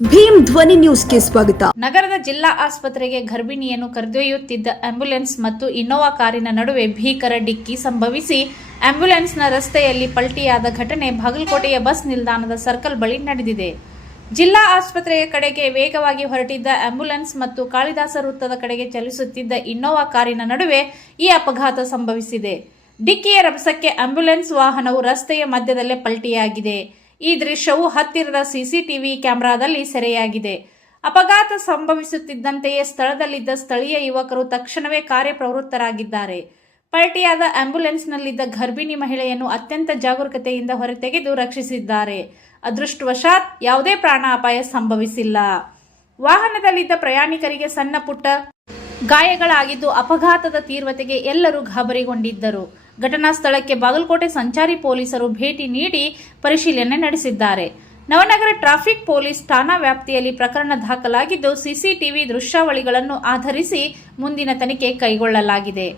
ಭೀಮ್ ಧ್ವನಿ ನ್ಯೂಸ್ಗೆ ಸ್ವಾಗತ. ನಗರದ ಜಿಲ್ಲಾ ಆಸ್ಪತ್ರೆಗೆ ಗರ್ಭಿಣಿಯನ್ನು ಕರೆದೊಯ್ಯುತ್ತಿದ್ದ ಆಂಬ್ಯುಲೆನ್ಸ್ ಮತ್ತು ಇನ್ನೋವಾ ಕಾರಿನ ನಡುವೆ ಭೀಕರ ಡಿಕ್ಕಿ ಸಂಭವಿಸಿ ಆಂಬ್ಯುಲೆನ್ಸ್ನ ರಸ್ತೆಯಲ್ಲಿ ಪಲ್ಟಿಯಾದ ಘಟನೆ ಬಾಗಲಕೋಟೆಯ ಬಸ್ ನಿಲ್ದಾಣದ ಸರ್ಕಲ್ ಬಳಿ ನಡೆದಿದೆ. ಜಿಲ್ಲಾ ಆಸ್ಪತ್ರೆಯ ಕಡೆಗೆ ವೇಗವಾಗಿ ಹೊರಟಿದ್ದ ಆಂಬ್ಯುಲೆನ್ಸ್ ಮತ್ತು ಕಾಳಿದಾಸ ವೃತ್ತದ ಕಡೆಗೆ ಚಲಿಸುತ್ತಿದ್ದ ಇನ್ನೋವಾ ಕಾರಿನ ನಡುವೆ ಈ ಅಪಘಾತ ಸಂಭವಿಸಿದೆ. ಡಿಕ್ಕಿಯ ರಭಸಕ್ಕೆ ಆಂಬ್ಯುಲೆನ್ಸ್ ವಾಹನವು ರಸ್ತೆಯ ಮಧ್ಯದಲ್ಲೇ ಪಲ್ಟಿಯಾಗಿದೆ. ಈ ದೃಶ್ಯವು ಹತ್ತಿರದ ಸಿಸಿಟಿವಿ ಕ್ಯಾಮೆರಾದಲ್ಲಿ ಸೆರೆಯಾಗಿದೆ. ಅಪಘಾತ ಸಂಭವಿಸುತ್ತಿದ್ದಂತೆಯೇ ಸ್ಥಳದಲ್ಲಿದ್ದ ಸ್ಥಳೀಯ ಯುವಕರು ತಕ್ಷಣವೇ ಕಾರ್ಯಪ್ರವೃತ್ತರಾಗಿದ್ದಾರೆ. ಪಲ್ಟಿಯಾದ ಆಂಬ್ಯುಲೆನ್ಸ್ನಲ್ಲಿದ್ದ ಗರ್ಭಿಣಿ ಮಹಿಳೆಯನ್ನು ಅತ್ಯಂತ ಜಾಗರೂಕತೆಯಿಂದ ಹೊರತೆಗೆದು ರಕ್ಷಿಸಿದ್ದಾರೆ. ಅದೃಷ್ಟವಶಾತ್ ಯಾವುದೇ ಪ್ರಾಣಾಪಾಯ ಸಂಭವಿಸಿಲ್ಲ. ವಾಹನದಲ್ಲಿದ್ದ ಪ್ರಯಾಣಿಕರಿಗೆ ಸಣ್ಣ ಪುಟ್ಟ ಗಾಯಗಳಾಗಿದ್ದು ಅಪಘಾತದ ತೀವ್ರತೆಗೆ ಎಲ್ಲರೂ ಗಾಬರಿಗೊಂಡಿದ್ದರು. ಘಟನಾ ಸ್ಥಳಕ್ಕೆ ಬಾಗಲಕೋಟೆ ಸಂಚಾರಿ ಪೊಲೀಸರು ಭೇಟಿ ನೀಡಿ ಪರಿಶೀಲನೆ ನಡೆಸಿದ್ದಾರೆ. ನವನಗರ ಟ್ರಾಫಿಕ್ ಪೊಲೀಸ್ ಠಾಣಾ ವ್ಯಾಪ್ತಿಯಲ್ಲಿ ಪ್ರಕರಣ ದಾಖಲಾಗಿದ್ದು ಸಿಸಿಟಿವಿ ದೃಶ್ಯಾವಳಿಗಳನ್ನು ಆಧರಿಸಿ ಮುಂದಿನ ತನಿಖೆ ಕೈಗೊಳ್ಳಲಾಗಿದೆ.